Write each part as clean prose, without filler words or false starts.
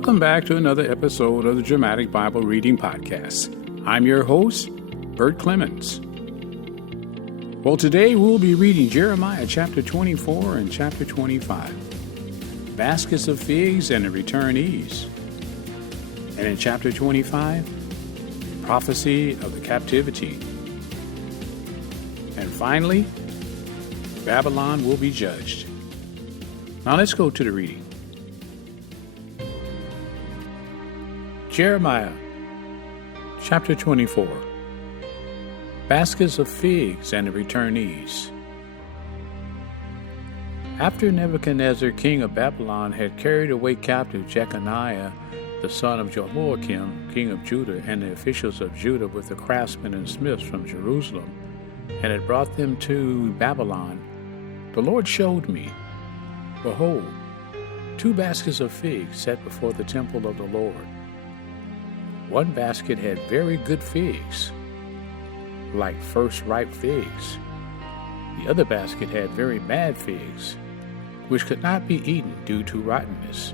Welcome back to another episode of the Dramatic Bible Reading Podcast. I'm your host, Bert Clemens. Well, today we'll be reading Jeremiah chapter 24 and chapter 25, baskets of figs and the returnees. And in chapter 25, prophecy of the captivity. And finally, Babylon will be judged. Now let's go to the reading. Jeremiah chapter 24, baskets of figs and the returnees. After Nebuchadnezzar, king of Babylon, had carried away captive Jeconiah, the son of Jehoiakim, king of Judah, and the officials of Judah with the craftsmen and smiths from Jerusalem, and had brought them to Babylon, the Lord showed me, behold, 2 baskets of figs set before the temple of the Lord. One basket had very good figs, like first ripe figs. The other basket had very bad figs, which could not be eaten due to rottenness.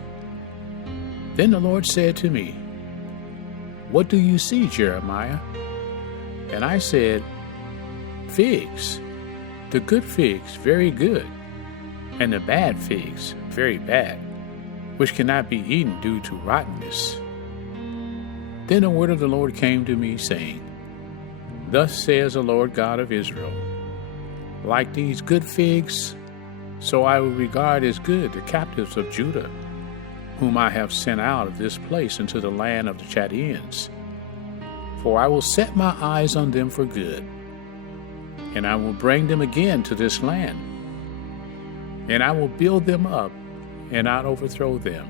Then the Lord said to me, "What do you see, Jeremiah?" And I said, "Figs, the good figs very good, and the bad figs very bad, which cannot be eaten due to rottenness." Then the word of the Lord came to me, saying, "Thus says the Lord God of Israel, like these good figs, so I will regard as good the captives of Judah, whom I have sent out of this place into the land of the Chaldeans. For I will set my eyes on them for good, and I will bring them again to this land, and I will build them up and not overthrow them,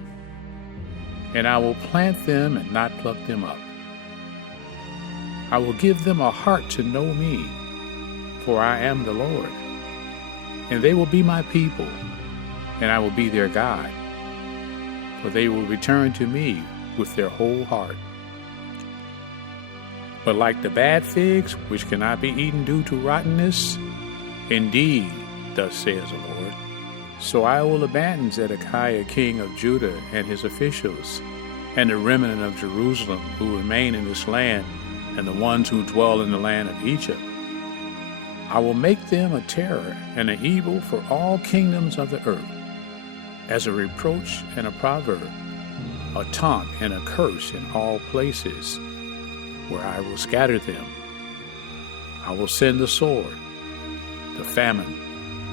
and I will plant them and not pluck them up. I will give them a heart to know me, for I am the Lord, and they will be my people, and I will be their God, for they will return to me with their whole heart. But like the bad figs, which cannot be eaten due to rottenness, indeed, thus says the Lord, so I will abandon Zedekiah king of Judah and his officials, and the remnant of Jerusalem who remain in this land, and the ones who dwell in the land of Egypt. I will make them a terror and an evil for all kingdoms of the earth, as a reproach and a proverb, a taunt and a curse in all places where I will scatter them. I will send the sword, the famine,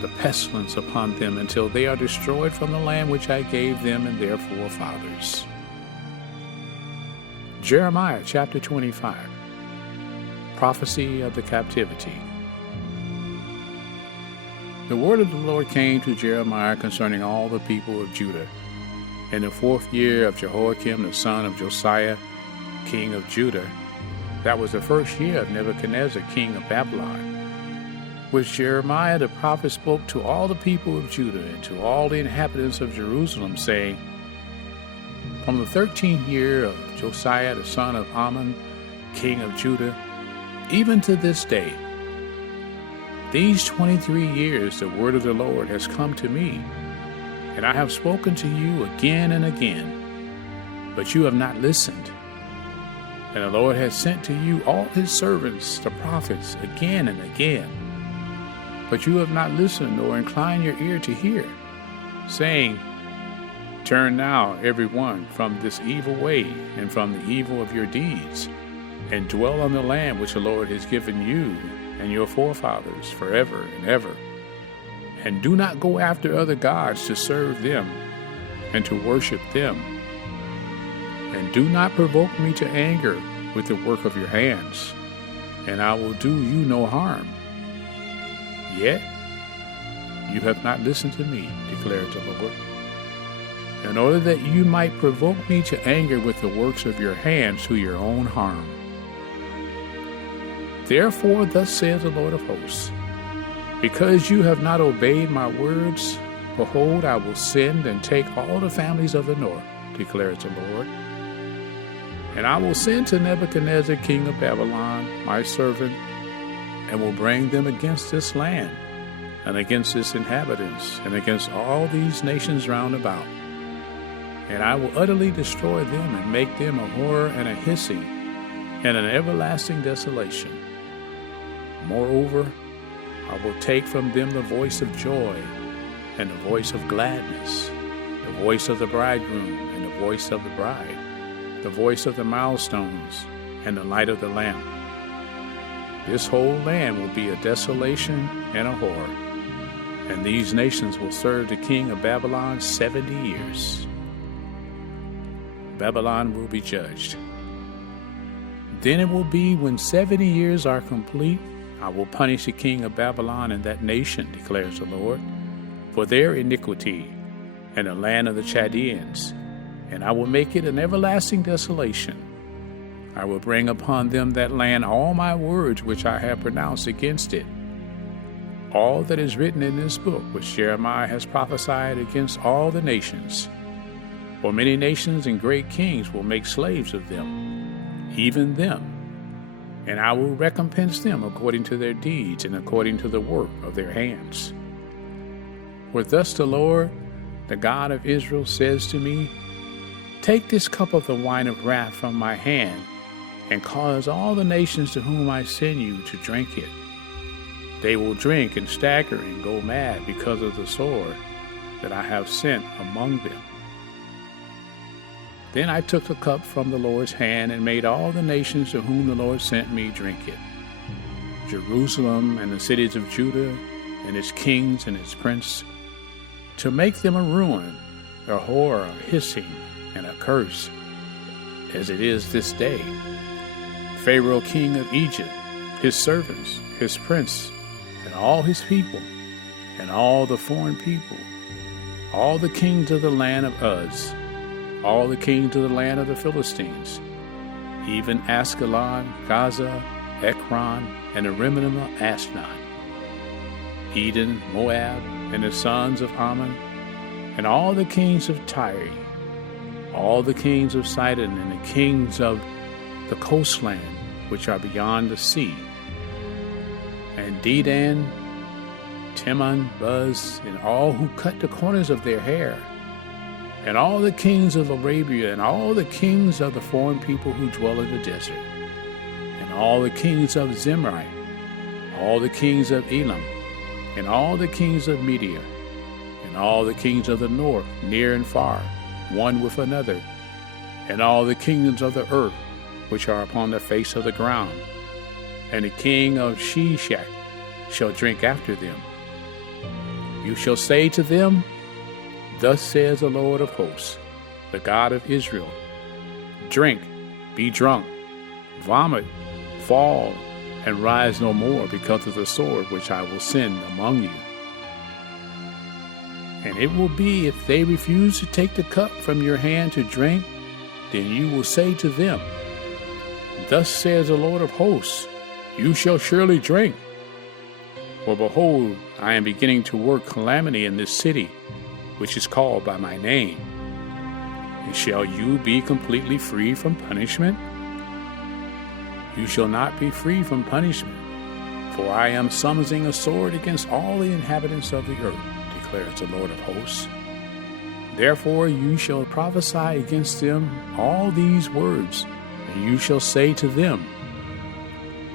the pestilence upon them until they are destroyed from the land which I gave them and their forefathers." Jeremiah chapter 25, prophecy of the captivity. The word of the Lord came to Jeremiah concerning all the people of Judah. In the 4th year of Jehoiakim the son of Josiah, king of Judah, that was the 1st year of Nebuchadnezzar, king of Babylon, which Jeremiah the prophet spoke to all the people of Judah and to all the inhabitants of Jerusalem, saying, From the 13th year of Josiah the son of Ammon, king of Judah, even to this day, these 23 years the word of the Lord has come to me, and I have spoken to you again and again, but you have not listened. And the Lord has sent to you all his servants, the prophets, again and again, but you have not listened nor inclined your ear to hear, saying, Turn now, every one, from this evil way and from the evil of your deeds, and dwell on the land which the Lord has given you and your forefathers forever and ever. And do not go after other gods to serve them and to worship them. And do not provoke me to anger with the work of your hands, and I will do you no harm. Yet you have not listened to me, declares the Lord, in order that you might provoke me to anger with the works of your hands to your own harm. Therefore, thus says the Lord of hosts, because you have not obeyed my words, behold, I will send and take all the families of the north, declares the Lord. And I will send to Nebuchadnezzar, king of Babylon, my servant, and will bring them against this land, and against its inhabitants, and against all these nations round about. and I will utterly destroy them and make them a horror and a hissing and an everlasting desolation. Moreover, I will take from them the voice of joy and the voice of gladness, the voice of the bridegroom and the voice of the bride, the voice of the milestones and the light of the lamp. This whole land will be a desolation and a horror, and these nations will serve the king of Babylon 70 years. Babylon will be judged. Then it will be when 70 years are complete, I will punish the king of Babylon and that nation, declares the Lord, for their iniquity and the land of the Chaldeans, and I will make it an everlasting desolation. I will bring upon them that land all my words which I have pronounced against it, all that is written in this book which Jeremiah has prophesied against all the nations. For many nations and great kings will make slaves of them, even them, and I will recompense them according to their deeds and according to the work of their hands. For thus the Lord, the God of Israel, says to me, take this cup of the wine of wrath from my hand, and cause all the nations to whom I send you to drink it. They will drink and stagger and go mad because of the sword that I have sent among them. Then I took the cup from the Lord's hand and made all the nations to whom the Lord sent me drink it. Jerusalem and the cities of Judah and its kings and its prince, to make them a ruin, a horror, a hissing, and a curse, as it is this day. Pharaoh king of Egypt, his servants, his prince, and all his people, and all the foreign people, all the kings of the land of Uz, all the kings of the land of the Philistines, even Askelon, Gaza, Ekron, and the remnant of Ashdod, Edom, Moab, and the sons of Ammon, and all the kings of Tyre, all the kings of Sidon, and the kings of the coastland which are beyond the sea, and Dedan, Timon, Buz, and all who cut the corners of their hair, and all the kings of Arabia, and all the kings of the foreign people who dwell in the desert, and all the kings of Zimri, all the kings of Elam, and all the kings of Media, and all the kings of the north, near and far, one with another, and all the kingdoms of the earth which are upon the face of the ground, and the king of Sheshach shall drink after them. You shall say to them, thus says the Lord of hosts, the God of Israel, drink, be drunk, vomit, fall, and rise no more because of the sword which I will send among you. And it will be, if they refuse to take the cup from your hand to drink, then you will say to them, thus says the Lord of hosts, you shall surely drink. For behold, I am beginning to work calamity in this city, which is called by my name. And shall you be completely free from punishment? You shall not be free from punishment, for I am summoning a sword against all the inhabitants of the earth, declares the Lord of hosts. Therefore you shall prophesy against them all these words, and you shall say to them,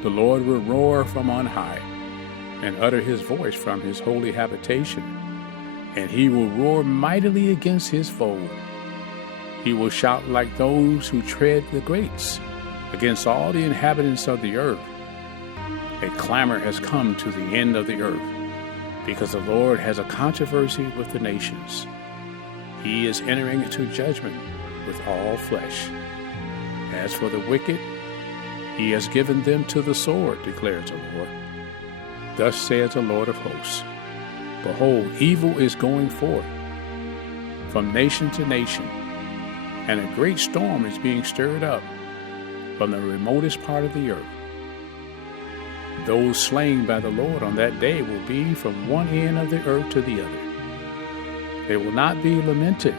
the Lord will roar from on high, and utter his voice from his holy habitation, and he will roar mightily against his foe. He will shout like those who tread the grates, against all the inhabitants of the earth. A clamor has come to the end of the earth, because the Lord has a controversy with the nations. He is entering into judgment with all flesh. As for the wicked, he has given them to the sword, declares the Lord. Thus says the Lord of hosts, behold, evil is going forth from nation to nation, and a great storm is being stirred up from the remotest part of the earth. Those slain by the Lord on that day will be from one end of the earth to the other. They will not be lamented,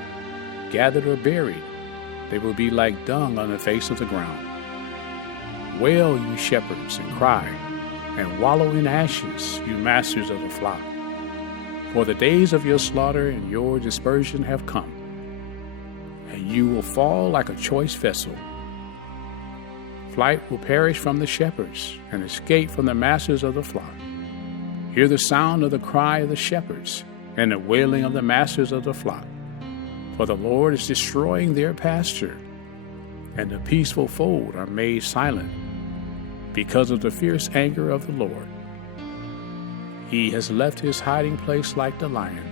gathered, or buried. They will be like dung on the face of the ground. Wail, you shepherds, and cry, and wallow in ashes, you masters of the flock. For the days of your slaughter and your dispersion have come, and you will fall like a choice vessel. Flight will perish from the shepherds, and escape from the masters of the flock. Hear the sound of the cry of the shepherds, and the wailing of the masters of the flock. For the Lord is destroying their pasture, and the peaceful fold are made silent, because of the fierce anger of the Lord. He has left his hiding place like the lion,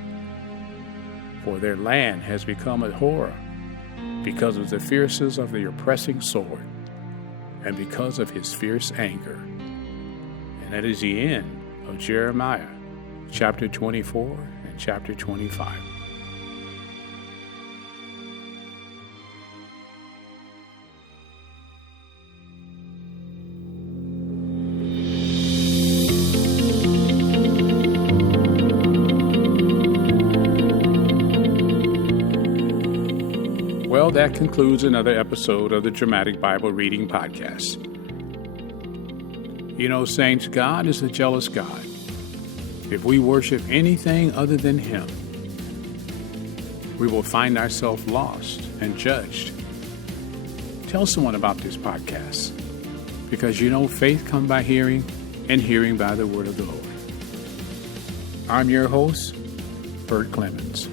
for their land has become a horror, because of the fierceness of the oppressing sword, and because of his fierce anger. And that is the end of Jeremiah, chapter 24 and chapter 25. Well, that concludes another episode of the Dramatic Bible Reading Podcast. You know, saints, God is a jealous God. If we worship anything other than Him, we will find ourselves lost and judged. Tell someone about this podcast, because you know faith comes by hearing, and hearing by the word of the Lord. I'm your host, Bert Clemens.